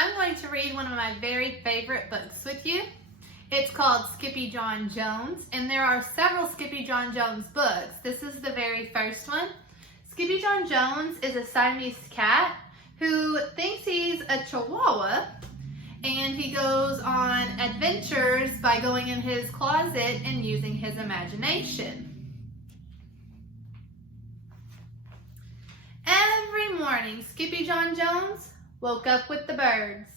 I'm going to read one of my very favorite books with you. It's called Skippyjon Jones, and there are several Skippyjon Jones books. This is the very first one. Skippyjon Jones is a Siamese cat who thinks he's a Chihuahua, and he goes on adventures by going in his closet and using his imagination. Every morning, Skippyjon Jones woke up with the birds.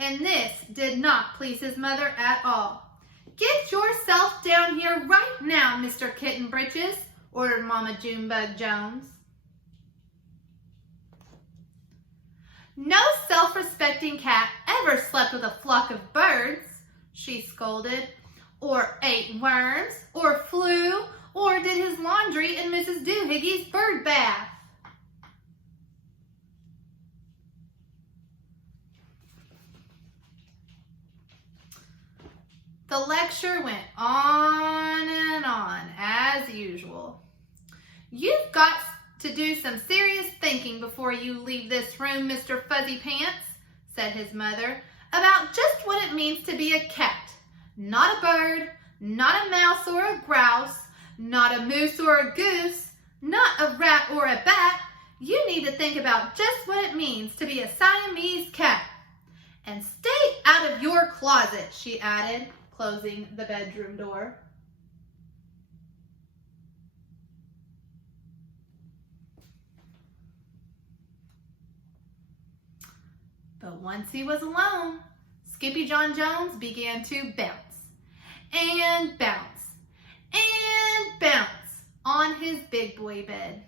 And this did not please his mother at all. "Get yourself down here right now, Mr. Kitten Britches," ordered Mama Junebug Jones. "No self-respecting cat ever slept with a flock of birds," she scolded, "or ate worms, or flew, or did his laundry in Mrs. Doohiggy's bird bath." The lecture went on and on, as usual. "You've got to do some serious thinking before you leave this room, Mr. Fuzzy Pants," said his mother, "about just what it means to be a cat. Not a bird, not a mouse or a grouse, not a moose or a goose, not a rat or a bat. You need to think about just what it means to be a Siamese cat. And stay out of your closet," she added, closing the bedroom door. But once he was alone, Skippyjon Jones began to bounce and bounce and bounce on his big boy bed.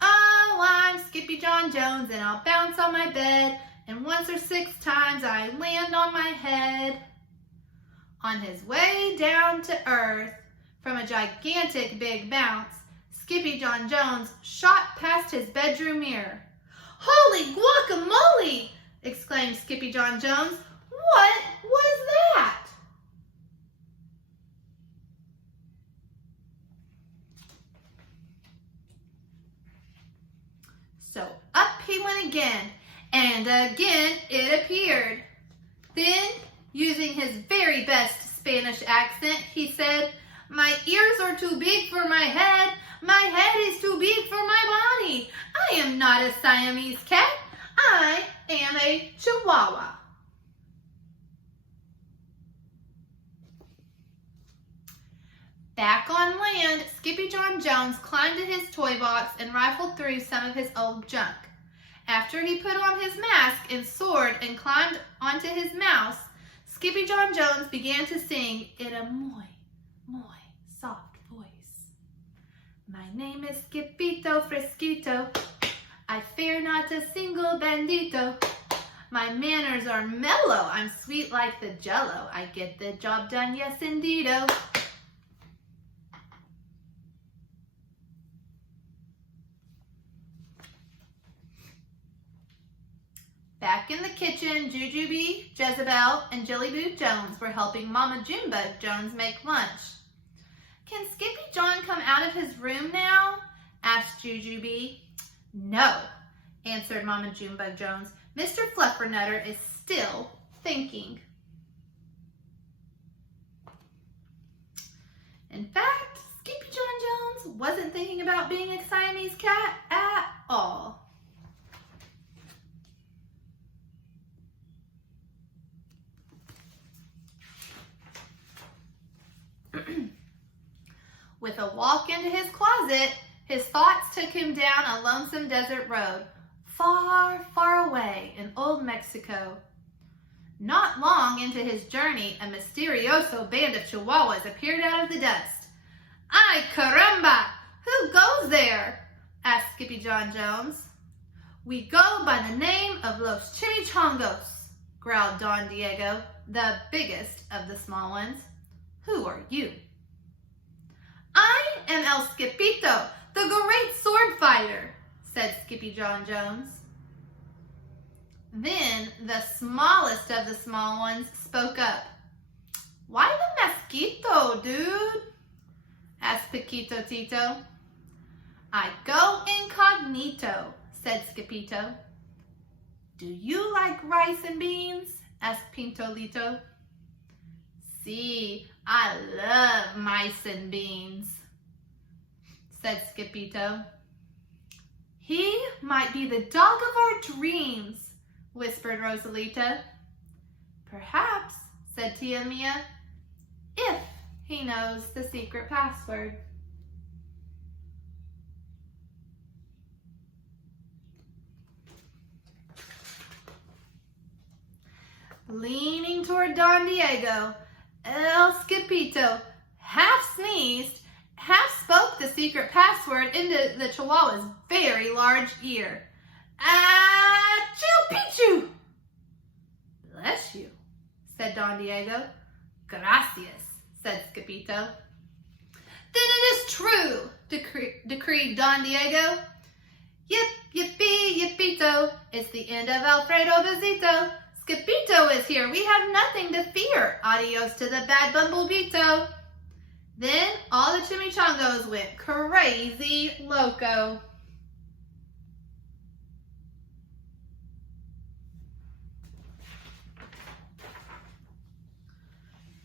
"Oh, I'm Skippyjon Jones and I'll bounce on my bed, and once or 6 times I land on my head." On his way down to earth, from a gigantic big bounce, Skippyjon Jones shot past his bedroom mirror. "Holy guacamole!" exclaimed Skippyjon Jones. "What was that?" So up he went again, and again it appeared. Then, using his very best Spanish accent, he said, "My ears are too big for my head. My head is too big for my body. I am not a Siamese cat. I am a Chihuahua." Back on land, Skippyjon Jones climbed in his toy box and rifled through some of his old junk. After he put on his mask and sword and climbed onto his mouse, Skippyjon Jones began to sing in a muy soft voice. "My name is Skippito Fresquito. I fear not a single bandito. My manners are mellow. I'm sweet like the jello. I get the job done, yes indeedo." Back in the kitchen, Judy, Jezebel, and Jillyboo Jones were helping Mama Junebug Jones make lunch. "Can Skippyjon come out of his room now?" asked Judy. "No," answered Mama Junebug Jones. "Mr. Fluffernutter is still thinking." In fact, Skippyjon Jones wasn't thinking about being a Siamese cat at all. With a walk into his closet, his thoughts took him down a lonesome desert road, far, far away in old Mexico. Not long into his journey, a mysterioso band of Chihuahuas appeared out of the dust. "Ay, caramba! Who goes there?" asked Skippyjon Jones. "We go by the name of Los Chimichangos," growled Don Diego, the biggest of the small ones. "Who are you?" "I am El Skippito, the great sword fighter," said Skippyjon Jones. Then the smallest of the small ones spoke up. "Why the mosquito, dude?" asked Paquito Tito. I go incognito, said Skippyto. Do you like rice and beans? Asked Pintolito. See, I love mice and beans, said Skippyto. He might be the dog of our dreams, whispered Rosalita. Perhaps, said Tia Mia, if he knows the secret password. Leaning toward Don Diego, El Skippyto half sneezed, half spoke the secret password into the Chihuahua's very large ear. Achoo Pichu! Bless you, said Don Diego. Gracias, said Skippyto. Then it is true, decreed Don Diego. Yip, yippee, yippito, it's the end of Alfredo Besito. Skippyto is here, we have nothing to fear. Adios to the bad Bumblebito. Then all the chimichangos went crazy loco.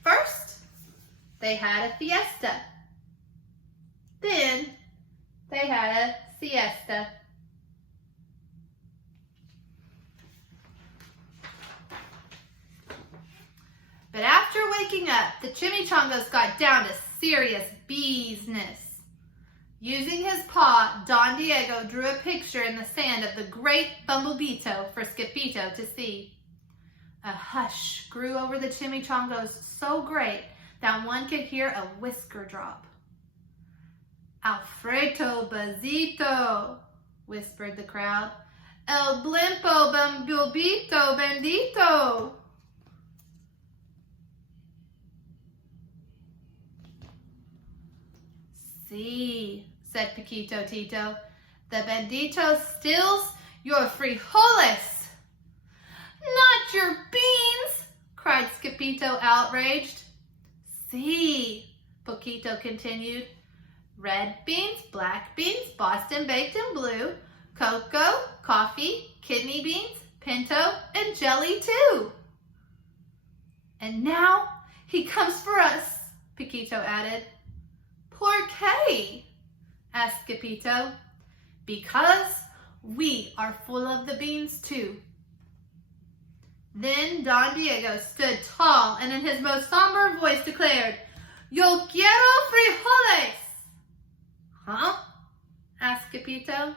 First, they had a fiesta. Then they had a siesta. But after waking up, the chimichangos got down to serious business. Using his paw, Don Diego drew a picture in the sand of the great Bumblebito for Skippyto to see. A hush grew over the chimichangos so great that one could hear a whisker drop. Alfredo Besito, whispered the crowd. El blimpo Bumblebito bendito. See, said Paquito Tito, the bendito stills your frijoles. Not your beans, cried Skippyto outraged. See, Paquito continued, red beans, black beans, Boston baked and blue, cocoa, coffee, kidney beans, pinto, and jelly too. And now he comes for us, Paquito added. ¿Por qué? asked Skippyto. Because we are full of the beans too. Then Don Diego stood tall and in his most somber voice declared, Yo quiero frijoles! Huh? asked Skippyto.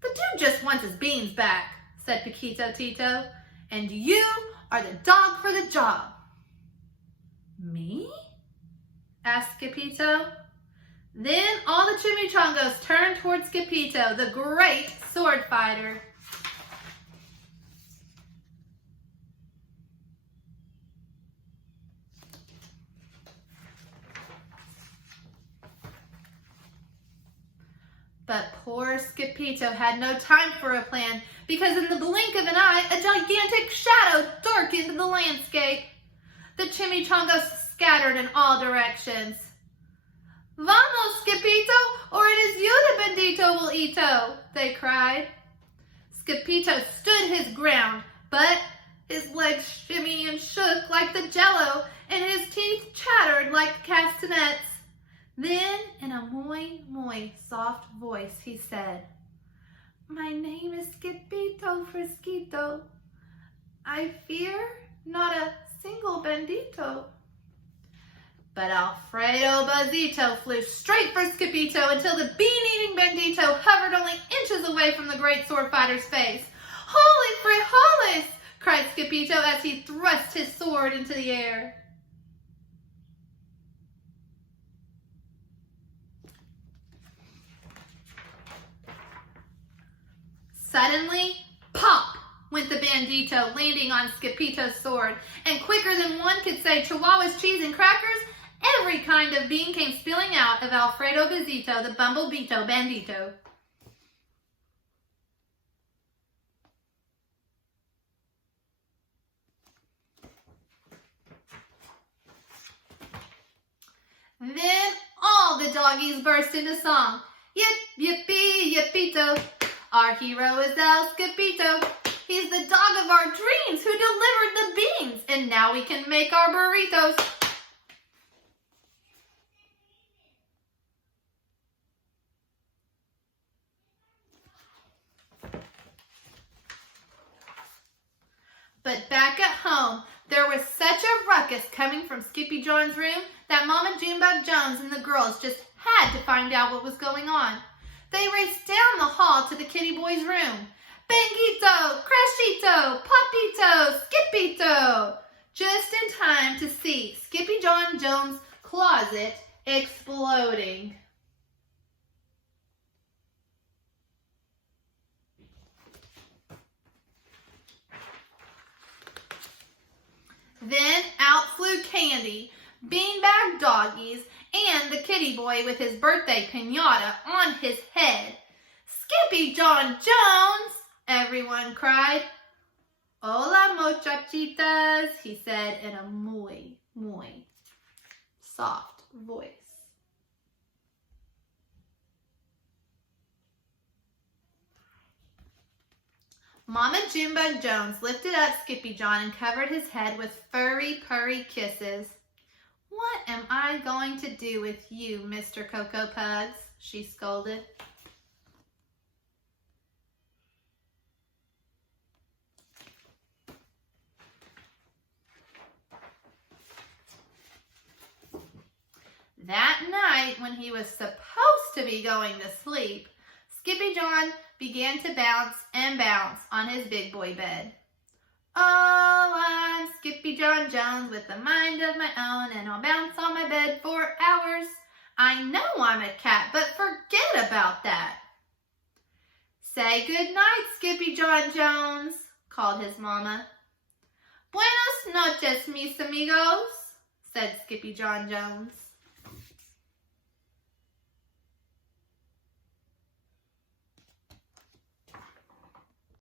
The dude just wants his beans back, said Paquito Tito, and you are the dog for the job. Me? asked Skippyto. Then all the chimichangos turned toward Skippyto, the great sword fighter. But poor Skippyto had no time for a plan, because in the blink of an eye, a gigantic shadow darkened the landscape. The chimichangos scattered in all directions. Vamos, Skippyto, or it is you the bendito will eato, they cried. Skippyto stood his ground, but his legs shimmy and shook like the jello, and his teeth chattered like castanets. Then, in a muy soft voice, he said, My name is Skippyto Frisquito. I fear not a single bendito. But Alfredo Besito flew straight for Skippyto until the bean-eating bendito hovered only inches away from the great sword fighter's face. Holy frijoles! cried Skippyto as he thrust his sword into the air. Suddenly, pop, went the bandito, landing on Skippyto's sword, and quicker than one could say Chihuahua's cheese and crackers, every kind of bean came spilling out of Alfredo Besito, the Bumblebito bandito. Then all the doggies burst into song. Yip, yippee, yippito. Our hero is El Skippyjo. He's the dog of our dreams who delivered the beans. And now we can make our burritos. But back at home, there was such a ruckus coming from Skippyjon's room that Mama Junebug Jones and the girls just had to find out what was going on. They raced down the hall to the kitty boy's room. Bangito, Crashito, Papito, Skippyjo! Just in time to see Skippyjon Jones' closet exploding. Then out flew Candy, beanbag doggies, and the kitty boy with his birthday piñata on his head. Skippyjon Jones! Everyone cried. Hola, muchachitas, he said in a muy soft voice. Mama Junebug Jones lifted up Skippyjon and covered his head with furry, purry kisses. What am I going to do with you, Mr. Cocoa Pugs? She scolded. That night, when he was supposed to be going to sleep, Skippyjon began to bounce and bounce on his big boy bed. Oh, I'm Skippyjon Jones with a mind of my own, and I'll bounce on my bed for hours. I know I'm a cat, but forget about that. Say good night, Skippyjon Jones, called his mama. Buenas noches, mis amigos, said Skippyjon Jones.